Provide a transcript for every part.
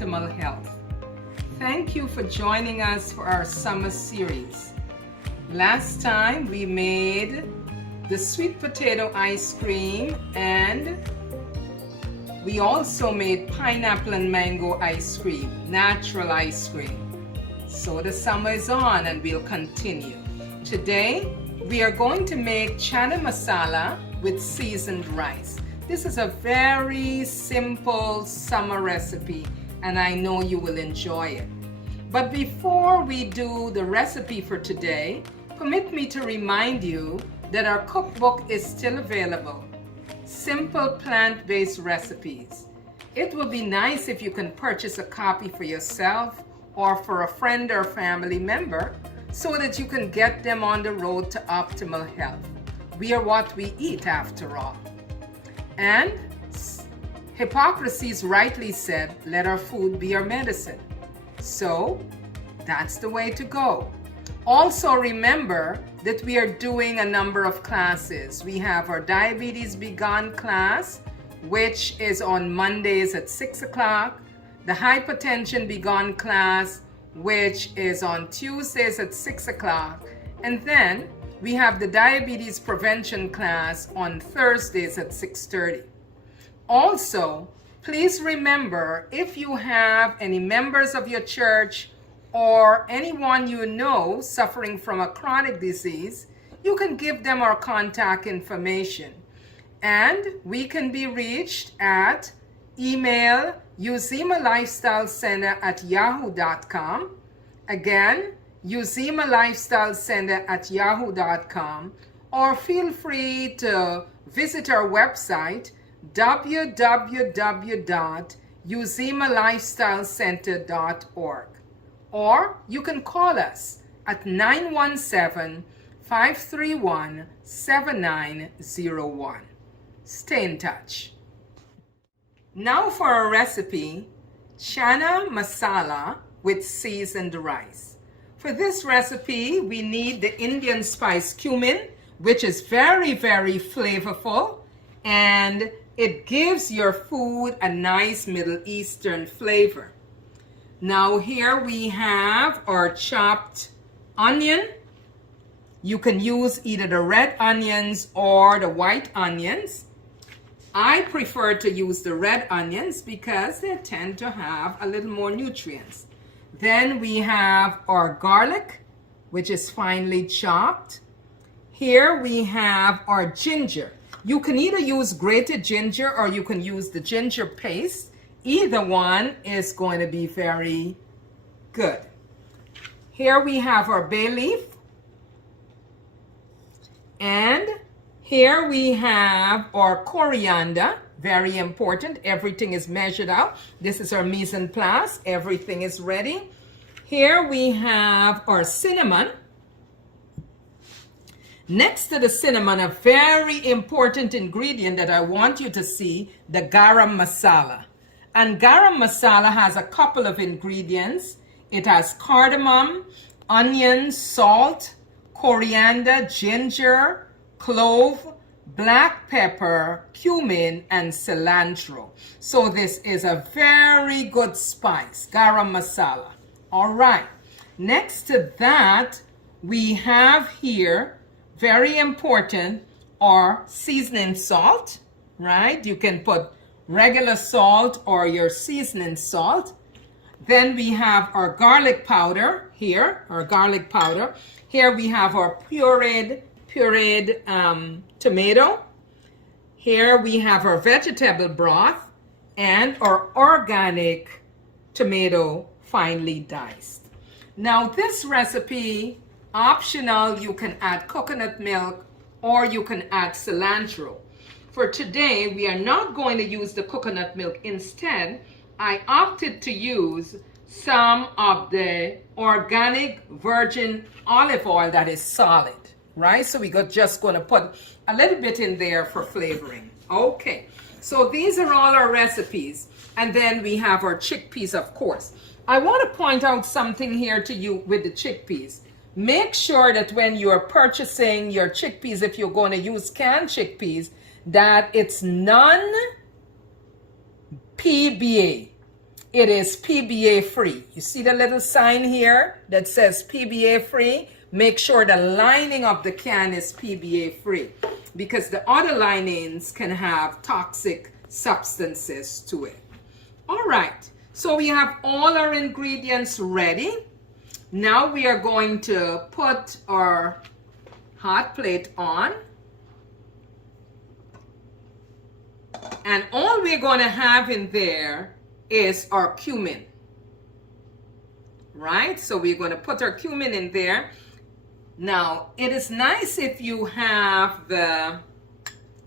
optimal health. Thank you for joining us for our summer series. Last time we made the sweet potato ice cream, and we also made pineapple and mango ice cream, natural ice cream. So the summer is on and we'll continue. Today we are going to make Chana masala with seasoned rice. This is a very simple summer recipe and I know you will enjoy it. But before we do the recipe for today, permit me to remind you that our cookbook is still available. Simple plant-based recipes. It would be nice if you can purchase a copy for yourself or for a friend or family member so that you can get them on the road to optimal health. We are what we eat after all. And Hippocrates rightly said, let our food be our medicine. So that's the way to go. Also remember that we are doing a number of classes. We have our Diabetes Be Gone class, which is on Mondays at 6 o'clock. The Hypertension Be Gone class, which is on Tuesdays at 6 o'clock. And then we have the Diabetes Prevention class on Thursdays at 6:30. Also, please remember, if you have any members of your church or anyone you know suffering from a chronic disease, you can give them our contact information. And we can be reached at email uzimalifestylecenter@yahoo.com. Again, uzimalifestylecenter@yahoo.com, or feel free to visit our website www.uzimalifestylecenter.org. Or you can call us at 917-531-7901. Stay in touch. Now for our recipe, Chana masala with seasoned rice. For this recipe, we need the Indian spice cumin, which is very, very flavorful, and it gives your food a nice Middle Eastern flavor. Now here we have our chopped onion. You can use either the red onions or the white onions. I prefer to use the red onions because they tend to have a little more nutrients. Then we have our garlic, which is finely chopped. Here we have our ginger. You can either use grated ginger or you can use the ginger paste. Either one is going to be very good. Here we have our bay leaf. And here we have our coriander. Very important. Everything is measured out. This is our mise en place. Everything is ready. Here we have our cinnamon. Next to the cinnamon, a very important ingredient that I want you to see, the garam masala. And garam masala has a couple of ingredients. It has cardamom, onion, salt, coriander, ginger, clove, black pepper, cumin, and cilantro. So this is a very good spice, garam masala. All right. Next to that, we have here, very important, our seasoning salt, right? You can put regular salt or your seasoning salt. Then we have our garlic powder here, our garlic powder. Here we have our pureed tomato. Here we have our vegetable broth and our organic tomato finely diced. Now this recipe, optional, you can add coconut milk or you can add cilantro. For today, we are not going to use the coconut milk. Instead, I opted to use some of the organic virgin olive oil that is solid, right? So we're just going to put a little bit in there for flavoring. Okay, so these are all our recipes. And then we have our chickpeas, of course. I want to point out something here to you with the chickpeas. Make sure that when you are purchasing your chickpeas, if you're going to use canned chickpeas, that it's non-PBA. It is PBA free. You see the little sign here that says PBA free? Make sure the lining of the can is PBA free because the other linings can have toxic substances to it. All right, so we have all our ingredients ready. Now we are going to put our hot plate on. And all we're going to have in there is our cumin. Right? So we're going to put our cumin in there. Now, it is nice if you have the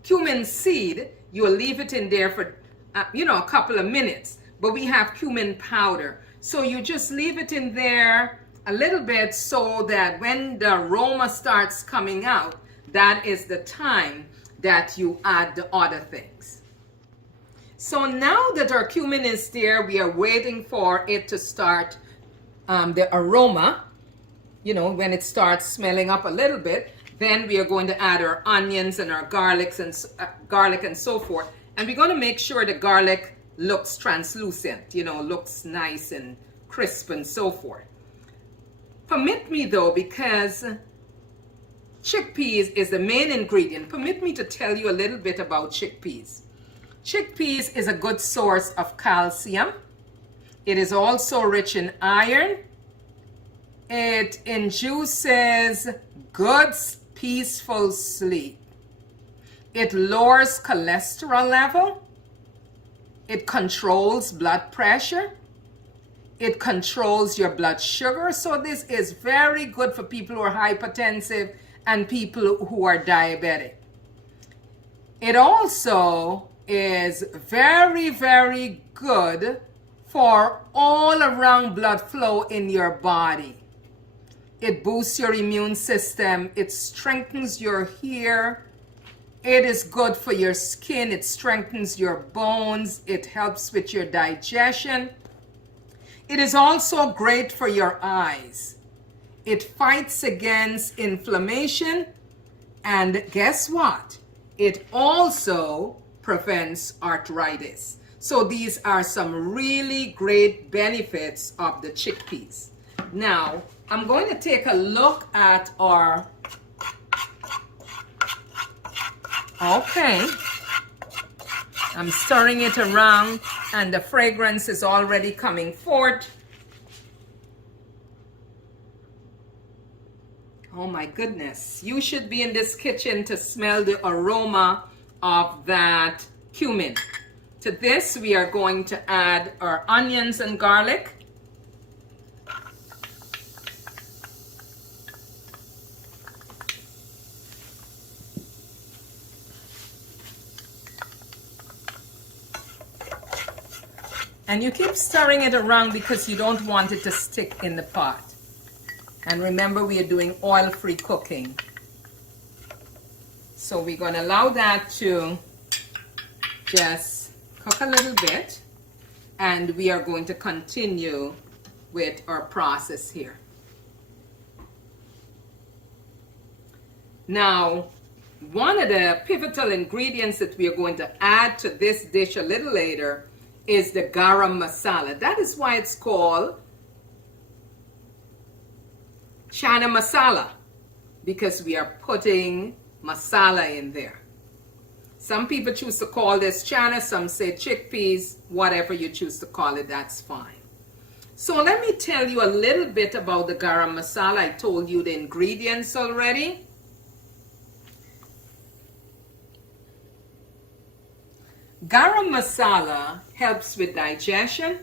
cumin seed, you'll leave it in there for, a couple of minutes. But we have cumin powder. So you just leave it in there a little bit so that when the aroma starts coming out, that is the time that you add the other things. So now that our cumin is there, we are waiting for it to start the aroma. When it starts smelling up a little bit, then we are going to add our onions and our garlic and so forth. And we're going to make sure the garlic looks translucent, looks nice and crisp and so forth. Permit me though, because chickpeas is the main ingredient, permit me to tell you a little bit about chickpeas. Chickpeas is a good source of calcium. It is also rich in iron. It induces good, peaceful sleep. It lowers cholesterol level. It controls blood pressure. It controls your blood sugar. So this is very good for people who are hypertensive and people who are diabetic. It also is very, very good for all around blood flow in your body. It boosts your immune system. It strengthens your hair. It is good for your skin. It strengthens your bones. It helps with your digestion. It is also great for your eyes. It fights against inflammation. And guess what? It also prevents arthritis. So these are some really great benefits of the chickpeas. Now, I'm going to take a look at our, okay, I'm stirring it around and the fragrance is already coming forth. Oh my goodness, you should be in this kitchen to smell the aroma of that cumin. To this, we are going to add our onions and garlic. And you keep stirring it around because you don't want it to stick in the pot. And remember, we are doing oil-free cooking. So we're going to allow that to just cook a little bit. And we are going to continue with our process here. Now, one of the pivotal ingredients that we are going to add to this dish a little later is the garam masala. That is why it's called Chana masala, because we are putting masala in there. Some people choose to call this chana, some say chickpeas, whatever you choose to call it, that's fine. So let me tell you a little bit about the garam masala. I told you the ingredients already. Garam masala helps with digestion.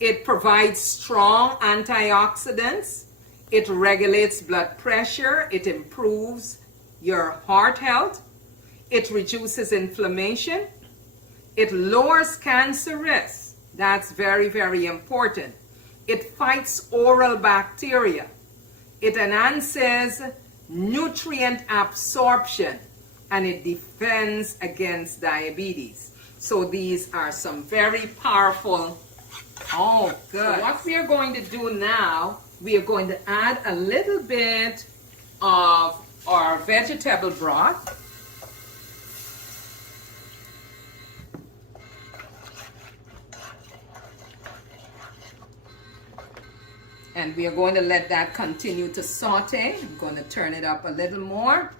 It provides strong antioxidants. It regulates blood pressure. It improves your heart health. It reduces inflammation. It lowers cancer risk. That's very, very important. It fights oral bacteria. It enhances nutrient absorption. And it defends against diabetes. So these are some very powerful. Oh, good. So what we are going to do now, we are going to add a little bit of our vegetable broth. And we are going to let that continue to saute. I'm going to turn it up a little more.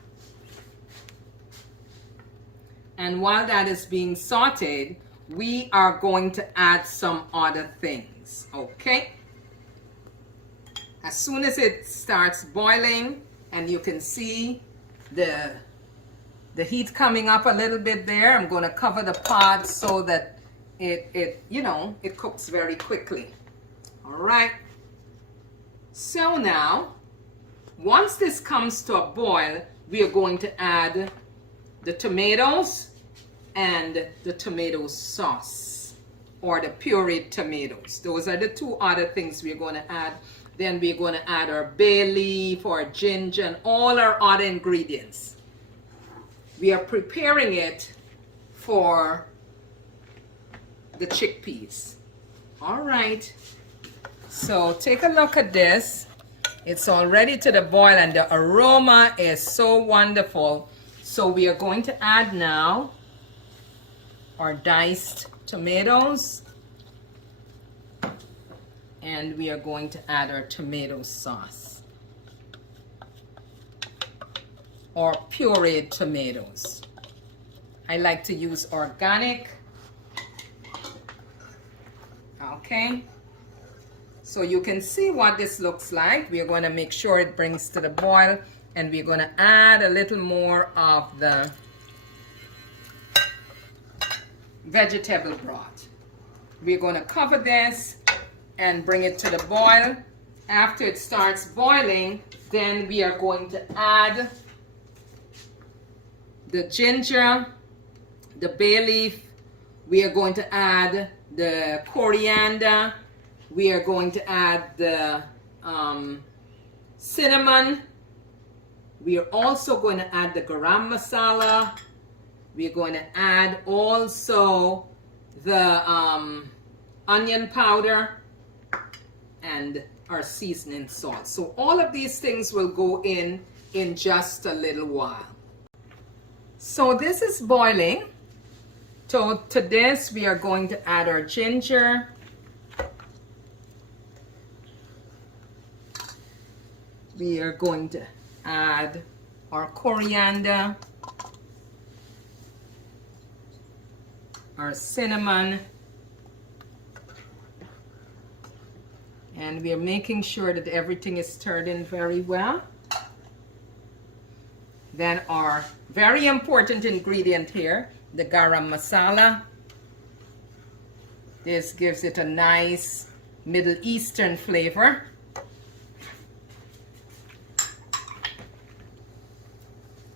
And while that is being sauteed, we are going to add some other things, okay? As soon as it starts boiling and you can see the heat coming up a little bit there, I'm going to cover the pot so that it cooks very quickly. All right. So now, once this comes to a boil, we are going to add the tomatoes and the tomato sauce, or the pureed tomatoes. Those are the two other things we're going to add. Then we're going to add our bay leaf, our ginger, and all our other ingredients. We are preparing it for the chickpeas. All right. So take a look at this. It's all ready to the boil and the aroma is so wonderful. So we are going to add now our diced tomatoes, and we are going to add our tomato sauce or pureed tomatoes. I like to use organic. Okay, so you can see what this looks like. We are going to make sure it brings to the boil, and we're going to add a little more of the vegetable broth. We're going to cover this and bring it to the boil. After it starts boiling, then we are going to add the ginger, the bay leaf. We are going to add the coriander. We are going to add the cinnamon. We are also going to add the garam masala. We're going to add also the onion powder and our seasoning salt. So all of these things will go in just a little while. So this is boiling. So to this we are going to add our ginger. We are going to add our coriander, our cinnamon, and we are making sure that everything is stirred in very well. Then our very important ingredient here, the garam masala. This gives it a nice Middle Eastern flavor.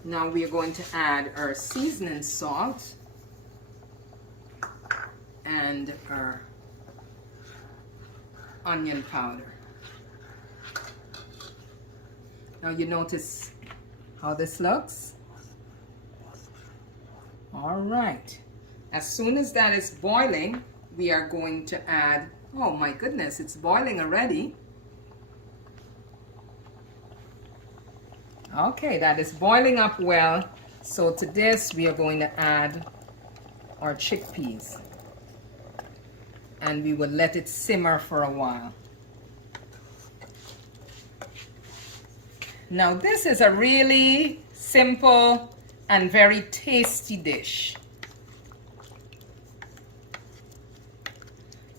Now we are going to add our seasoning salt and our onion powder. Now you notice how this looks? All right. As soon as that is boiling, we are going to add, oh my goodness, it's boiling already. Okay, that is boiling up well. So to this, we are going to add our chickpeas. And we will let it simmer for a while. Now this is a really simple and very tasty dish.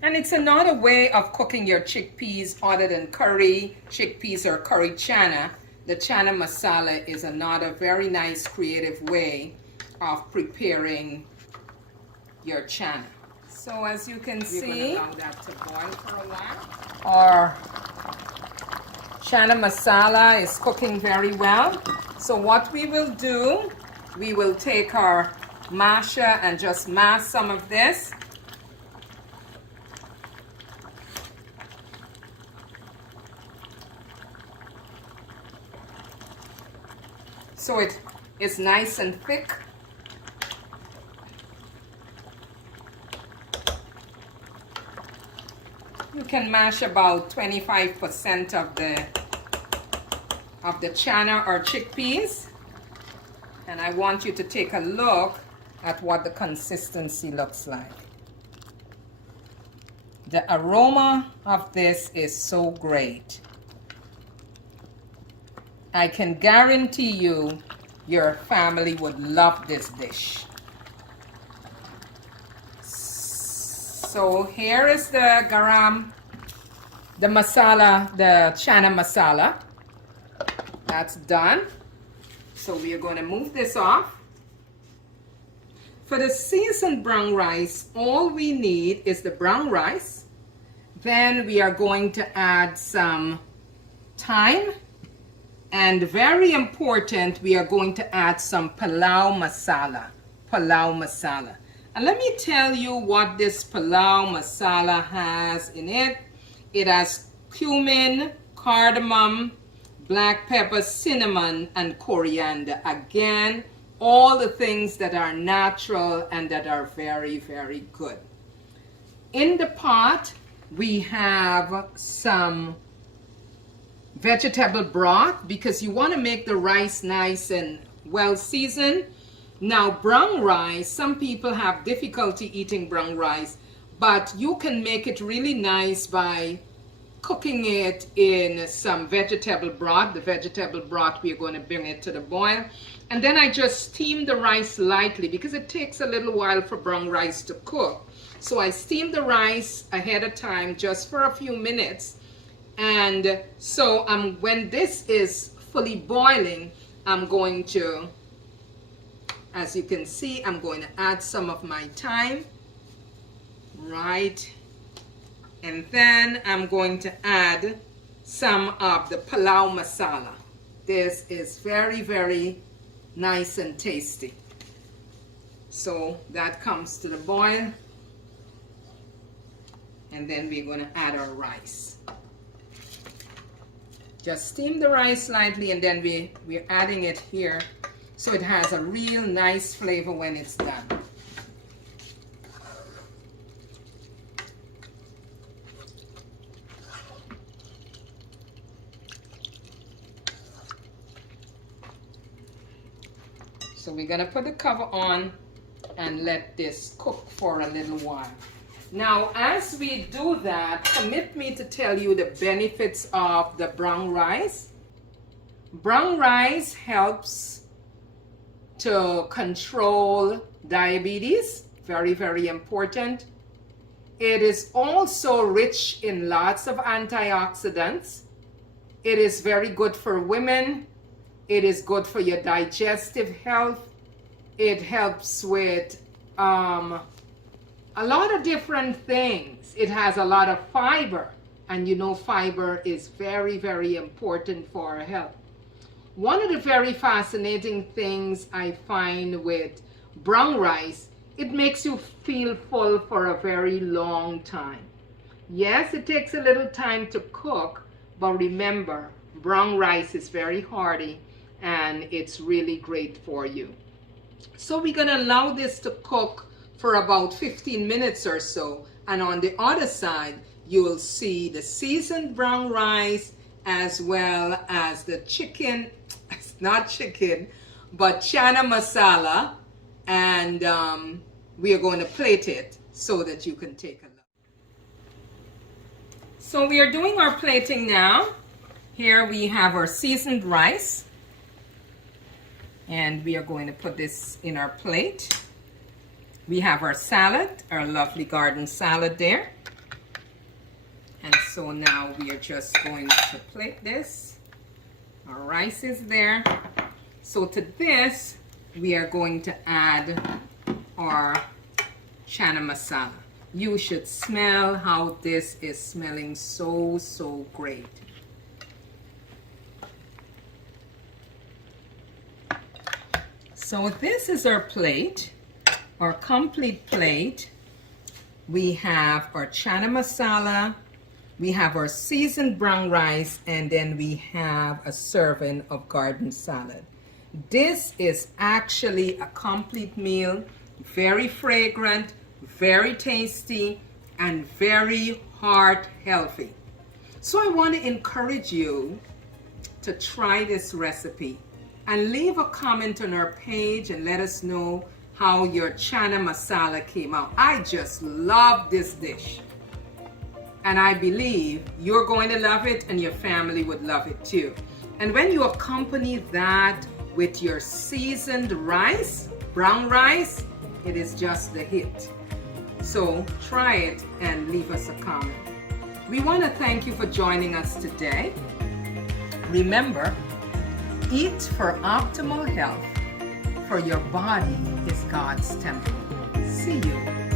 And it's another way of cooking your chickpeas other than curry chickpeas or curry chana. The chana masala is another very nice creative way of preparing your chana. So as you can see, allow that to boil for a while. Our chana masala is cooking very well. So what we will do, we will take our masher and just mash some of this. So it is nice and thick. You can mash about 25% of the chana or chickpeas. And I want you to take a look at what the consistency looks like. The aroma of this is so great. I can guarantee you your family would love this dish. So here is the masala, the chana masala. That's done. So we are going to move this off. For the seasoned brown rice, all we need is the brown rice. Then we are going to add some thyme. And very important, we are going to add some palau masala. Palau masala. And let me tell you what this palau masala has in it. It has cumin, cardamom, black pepper, cinnamon, and coriander. Again, all the things that are natural and that are very, very good. In the pot, we have some vegetable broth because you want to make the rice nice and well seasoned. Now, brown rice, some people have difficulty eating brown rice, but you can make it really nice by cooking it in some vegetable broth. The vegetable broth, we're going to bring it to the boil. And then I just steam the rice lightly because it takes a little while for brown rice to cook. So I steam the rice ahead of time just for a few minutes. And so when this is fully boiling, I'm going to, as you can see, I'm going to add some of my thyme, right? And then I'm going to add some of the palau masala. This is very, very nice and tasty. So that comes to the boil. And then we're going to add our rice. Just steam the rice slightly and then we're adding it here so it has a real nice flavor when it's done. So we're going to put the cover on and let this cook for a little while. Now, as we do that, permit me to tell you the benefits of the brown rice. Brown rice helps to control diabetes, very, very important. It is also rich in lots of antioxidants. It is very good for women. It is good for your digestive health. It helps with a lot of different things. It has a lot of fiber, and you know fiber is very, very important for our health. One of the very fascinating things I find with brown rice, it makes you feel full for a very long time. Yes, it takes a little time to cook, but remember, brown rice is very hearty and it's really great for you. So we're going to allow this to cook for about 15 minutes or so, and on the other side you will see the seasoned brown rice as well as the chicken, it's not chicken, but chana masala, and we are going to plate it so that you can take a look. So we are doing our plating now. Here we have our seasoned rice, and we are going to put this in our plate. We have our salad, our lovely garden salad there. And so now we are just going to plate this. Our rice is there. So to this, we are going to add our chana masala. You should smell how this is smelling so, so great. So this is our plate. Our complete plate. We have our chana masala, we have our seasoned brown rice, and then we have a serving of garden salad. This is actually a complete meal, very fragrant, very tasty, and very heart healthy. So I want to encourage you to try this recipe and leave a comment on our page and let us know how your chana masala came out. I just love this dish. And I believe you're going to love it and your family would love it too. And when you accompany that with your seasoned rice, brown rice, it is just the hit. So try it and leave us a comment. We want to thank you for joining us today. Remember, eat for optimal health, for your body is God's temple. See you